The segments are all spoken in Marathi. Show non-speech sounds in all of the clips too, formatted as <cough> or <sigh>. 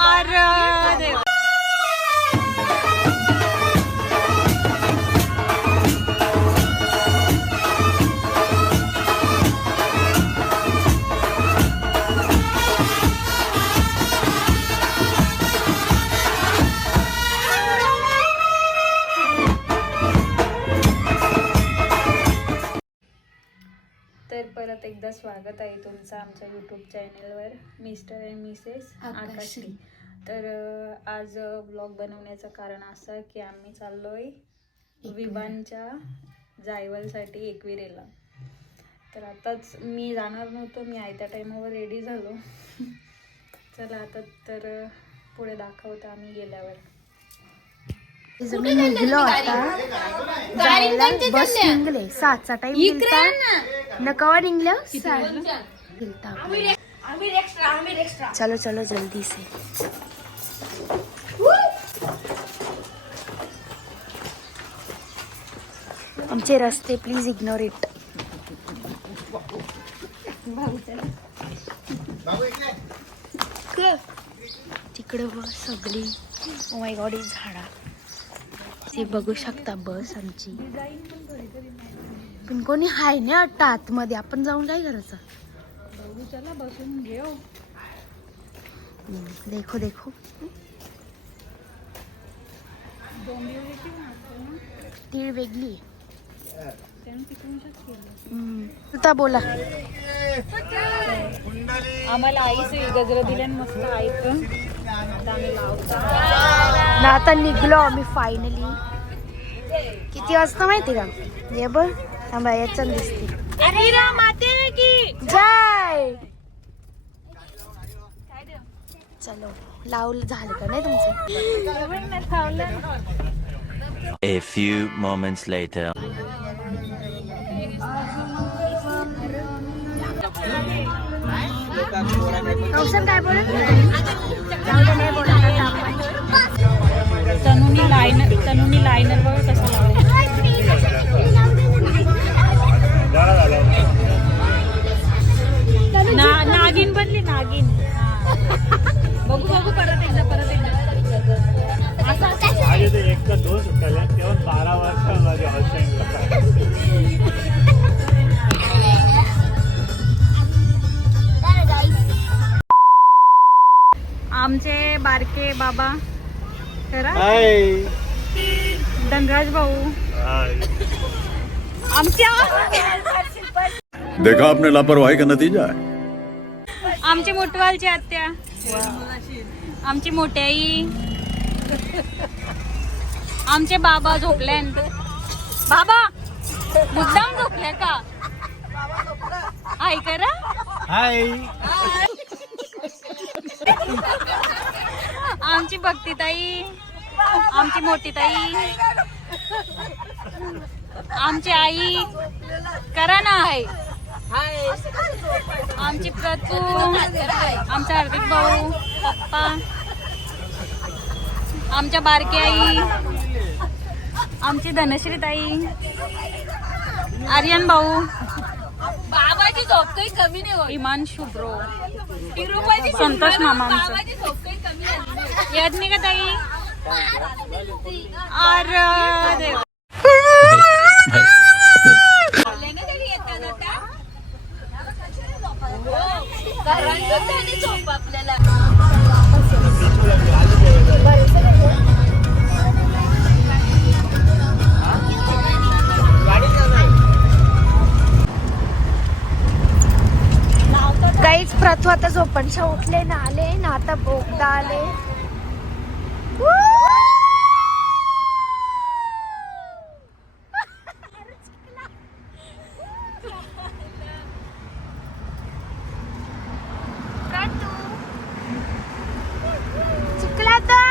अरे देवा. तर परत एकदा स्वागत आहे तुमचं आमच्या यूट्यूब चॅनलवर मिस्टर अँड मिसेस आकाश्री. तर आज ब्लॉग बनवण्याचं कारण असं की आम्ही चाललोय विवानच्या जायवलसाठी एकविरेला. तर आताच मी जाणार नव्हतो मी आयत्या टायमावर रेडी झालो. <laughs> चला आता तर पुढे दाखवतो आम्ही गेल्यावर. मी निघलो आता जायला बस निघले. सातचा टाइम चलो चलो जल्दी से. आमचे रस्ते प्लीज इग्नोर इट तिकडे बस सगळी. ओ माय गॉड ही झाडा. ते बघू शकता बस आमची. पण कोणी हाय नाही वाटतं आतमध्ये. आपण जाऊन काय करायचं? बघू चला बसून घेऊ. देखो देखो. तीळ वेगळी आता बोला. आम्हाला आईच गजर दिल्या मस्त ऐकून आता ना निघलो आम्ही फायनली किती वाजता माहिती का? ये बघ थांबा याच्यात दिसते. जय! चलो लावलं झालं का नाही तुमचं? A few moments later. कौशल काय बोलत तनुनी लायनर तनुनी लायनर बघा कसं लावलं बाबा. करा. धनराज भाऊ. आमच्या देखा आपने लापरवाही का नतीजा है? आमची मोठवालची आत्या आमची मोठी आई आमचे बाबा झोपले बाबा मुद्दाम झोपले का? आई करा. हाय. आमची भक्ती ताई. आमची मोठी ताई. आमची आई करा ना आई आमची प्रतू आमचा हार्दिक भाऊ पप्पा आमच्या बारकी आई आमची धनश्री ताई आर्यन भाऊ. बाबाची झोप काही कमी नाही इमान शुभ्रो संतोष मामा झोप काही कमी. याद नाही का ताई? अरे काहीच प्रथू आता झोपणशा उठले ना आले ना आता बोगदा आले चुकला तर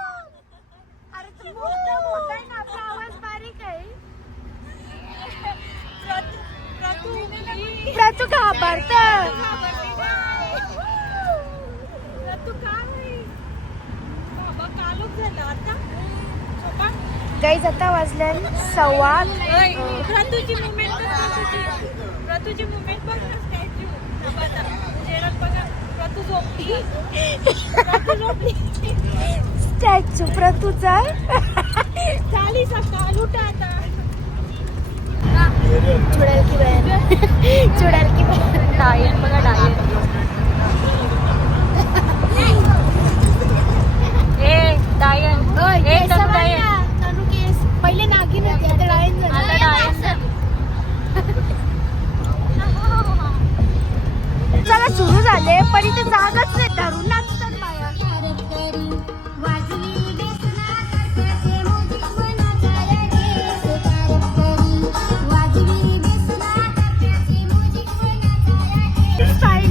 अरे तू मोठा मोठा आहे ना आपला आवाज बारीक आहे प्रतू घाबरत गाईज आता वाजल्या सव्वा स्टॅच्यू प्रतूचा चुडाल की बहन चुडाल की बहन डायट बघा डायट <laughs> ए डायन. सुरू झाले पण इथे जागाच नाही धरून नाचतात बाया. स्टाईल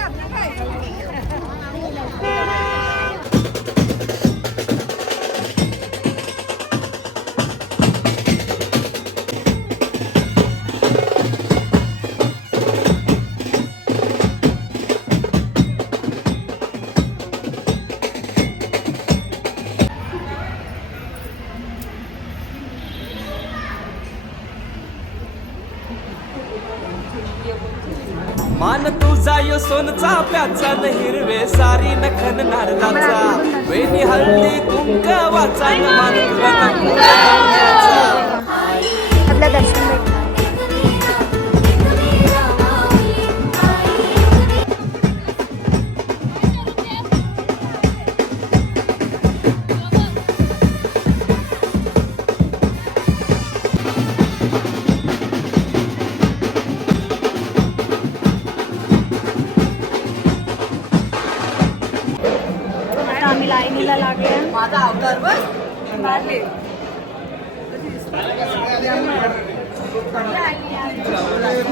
मान तुझा यो सोनचा प्याचा न हिरवे सारी नखन नारदाचा वेणी हळदी कुंकवाचा न मान तुला नवऱ्याचा. आपलं दर्शन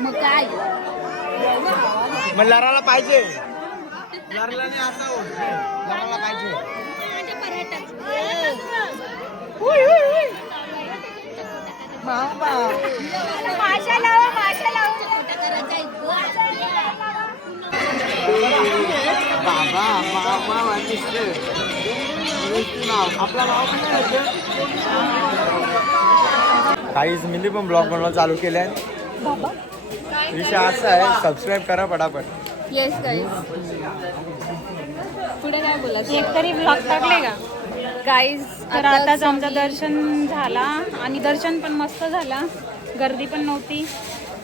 मग काय मग लराला पाहिजे. लराला नाही हो. लराला पाहिजे. माशा लावा माशा लावा बाबा मामा आपला काहीच मी पण ब्लॉग बनवायला चालू केलाय. विषय असा आहे सबस्क्राईब करा पटापट. येस गाईज पुढे काय बोला एक तरी ब्लॉग टाकले का? गाईज तर आताच आमचं दर्शन झाला आणि दर्शन पण मस्त झाला. गर्दी पण नव्हती.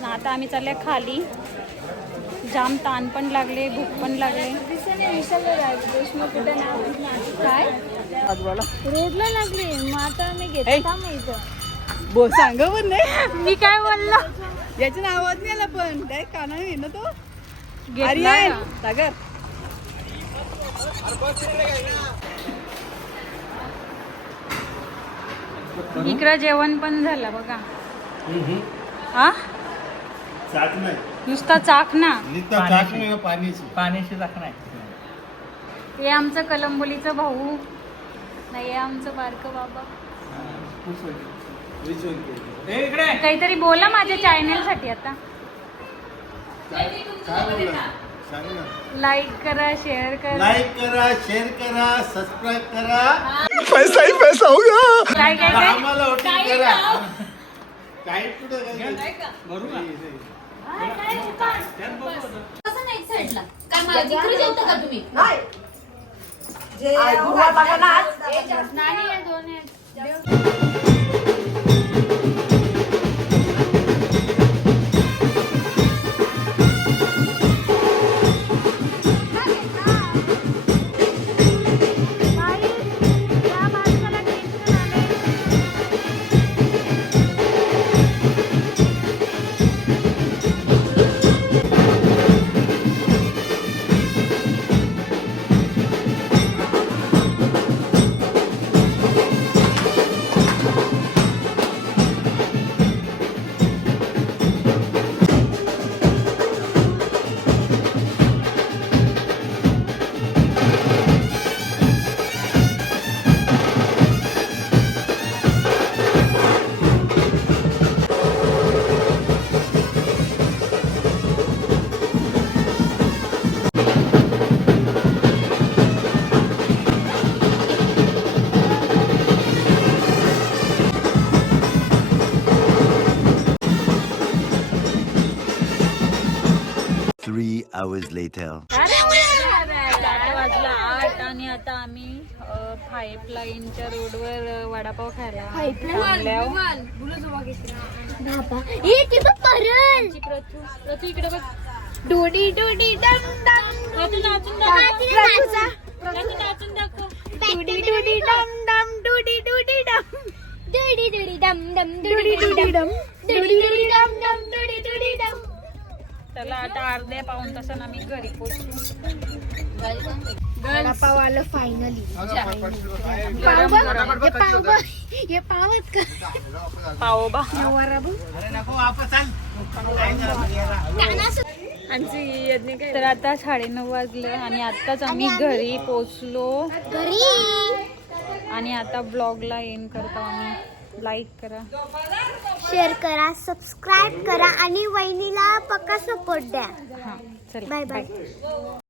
आणि आता आम्ही चालले खाली. जाम ताण पण लागले भूक पण लागले. कुठे काय रोडला लागले. मग आता आम्ही घेतो. बो सांग पण नाही. मी काय बोललो? याच्या नावात नाही आला पण. डायरेक्ट कानाने आहे ना तो? घेतला? सागर. इकडं जेवण पण झालं बघा. हा चाक नाही. नुसता चाक ना. नुसतं नाही पाणीची. पाण्याची चाक नाही. हे आमचं कलंबोलीचं भाऊ. नाही हे आमचं बारकं बाबा. इकडे. काहीतरी बोला माझ्या चॅनलसाठी आता लाईक करा शेअर करा. लाईक करा शेअर करा सबस्क्राईब करा. पैसा ही पैसा होगा काय काय काय? आम्हाला voting करा. काय माझी इकडे जेवता का तुम्ही. જે hours later. आणि आता आम्ही पाईपलाईनच्या रोडवर वडापाव खायला प्रथू इकडे बघ डोडी डोडी डम डम प्रथू नाचून प्रथूचा प्रथू नाचून दाखव डोडी डोडी डम डम डोडी डोडी डम डोडी डोडी डम डम डोडी डोडी डम डोडी डोडी डम डम डोडी डोडी डम त्याला आता अर्ध्या पाऊन तासानं आम्ही घरी पोहोचू वडापाव आलं फायनली पाव बघ हे पाव बघ <laughs> हे पावच का? नवारा बघ. तर आता साडेनऊ वाजले आणि आताच आम्ही घरी पोचलो घरी? आणि आता ब्लॉगला एंड करतो आम्ही. लाईक करा. शेअर करा सबस्क्राईब करा आणि वहिनीला पक्का सपोर्ट द्या. हां चल. Bye bye